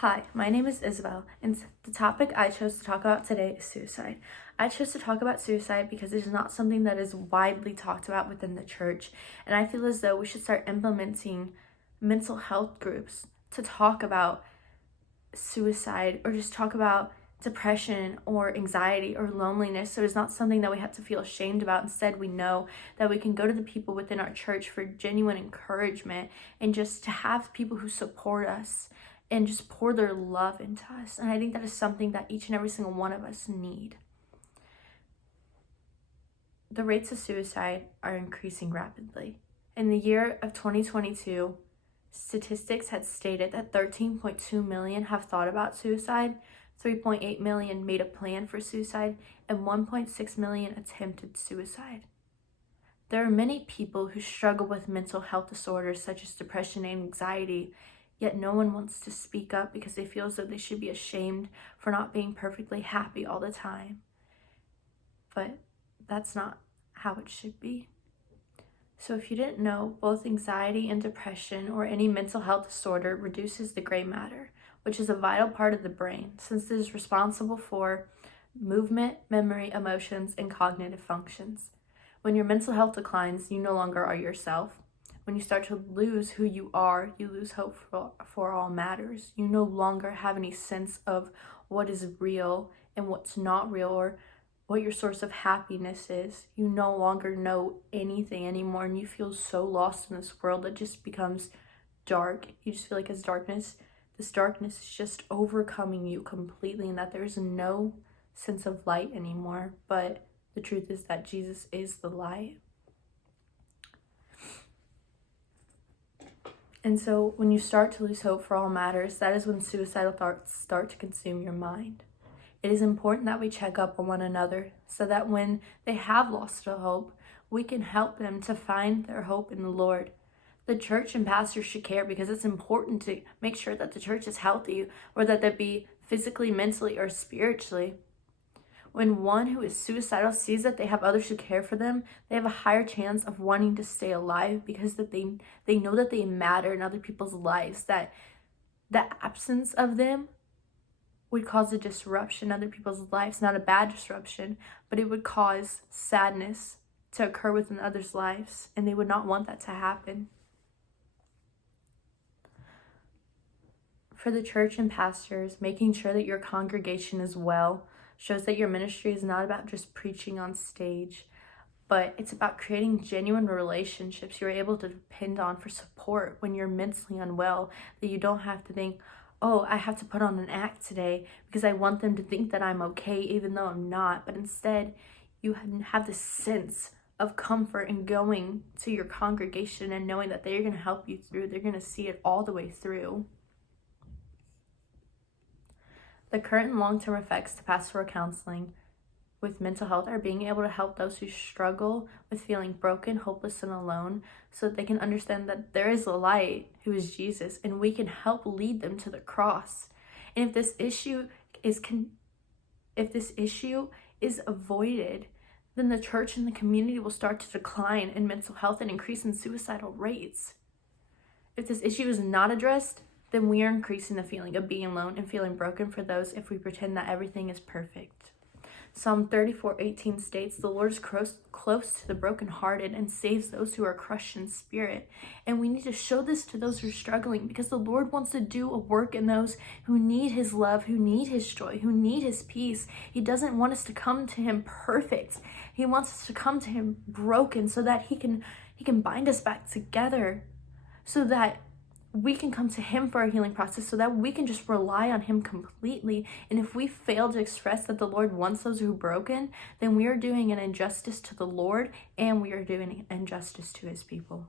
Hi, my name is Isabel, and the topic I chose to talk about today is suicide. I chose to talk about suicide because it is not something that is widely talked about within the church, and I feel as though we should start implementing mental health groups to talk about suicide or just talk about depression or anxiety or loneliness. So it's not something that we have to feel ashamed about. Instead, we know that we can go to the people within our church for genuine encouragement and just to have people who support us and just pour their love into us. And I think that is something that each and every single one of us need. The rates of suicide are increasing rapidly. In the year of 2022, statistics had stated that 13.2 million have thought about suicide, 3.8 million made a plan for suicide, and 1.6 million attempted suicide. There are many people who struggle with mental health disorders such as depression and anxiety, yet no one wants to speak up because they feel as though they should be ashamed for not being perfectly happy all the time. But that's not how it should be. So if you didn't know, both anxiety and depression or any mental health disorder reduces the gray matter, which is a vital part of the brain since it is responsible for movement, memory, emotions, and cognitive functions. When your mental health declines, you no longer are yourself. When you start to lose who you are, you lose hope for all matters. You no longer have any sense of what is real and what's not real, or what your source of happiness is. You no longer know anything anymore, and you feel so lost in this world that just becomes dark. You just feel like this darkness is just overcoming you completely, and that there's no sense of light anymore. But the truth is that Jesus is the light. And so when you start to lose hope for all matters, that is when suicidal thoughts start to consume your mind. It is important that we check up on one another so that when they have lost hope, we can help them to find their hope in the Lord. The church and pastors should care because it's important to make sure that the church is healthy, or that they be physically, mentally, or spiritually. When one who is suicidal sees that they have others who care for them, they have a higher chance of wanting to stay alive because that they know that they matter in other people's lives, that the absence of them would cause a disruption in other people's lives, not a bad disruption, but it would cause sadness to occur within others' lives, and they would not want that to happen. For the church and pastors, making sure that your congregation is well shows that your ministry is not about just preaching on stage, but it's about creating genuine relationships you're able to depend on for support when you're mentally unwell, that you don't have to think, oh, I have to put on an act today because I want them to think that I'm okay even though I'm not. But instead, you have this sense of comfort in going to your congregation and knowing that they're going to help you through. They're going to see it all the way through. The current and long-term effects to pastoral counseling with mental health are being able to help those who struggle with feeling broken, hopeless, and alone, so that they can understand that there is a light who is Jesus, and we can help lead them to the cross. And if this issue is avoided, then the church and the community will start to decline in mental health and increase in suicidal rates. If this issue is not addressed, then we are increasing the feeling of being alone and feeling broken for those if we pretend that everything is perfect. Psalm 34:18 states, "The Lord is close to the brokenhearted and saves those who are crushed in spirit." And we need to show this to those who are struggling, because the Lord wants to do a work in those who need His love, who need His joy, who need His peace. He doesn't want us to come to Him perfect. He wants us to come to Him broken so that He can bind us back together, so that we can come to Him for our healing process, so that we can just rely on Him completely. And if we fail to express that the Lord wants those who are broken, then we are doing an injustice to the Lord, and we are doing an injustice to His people.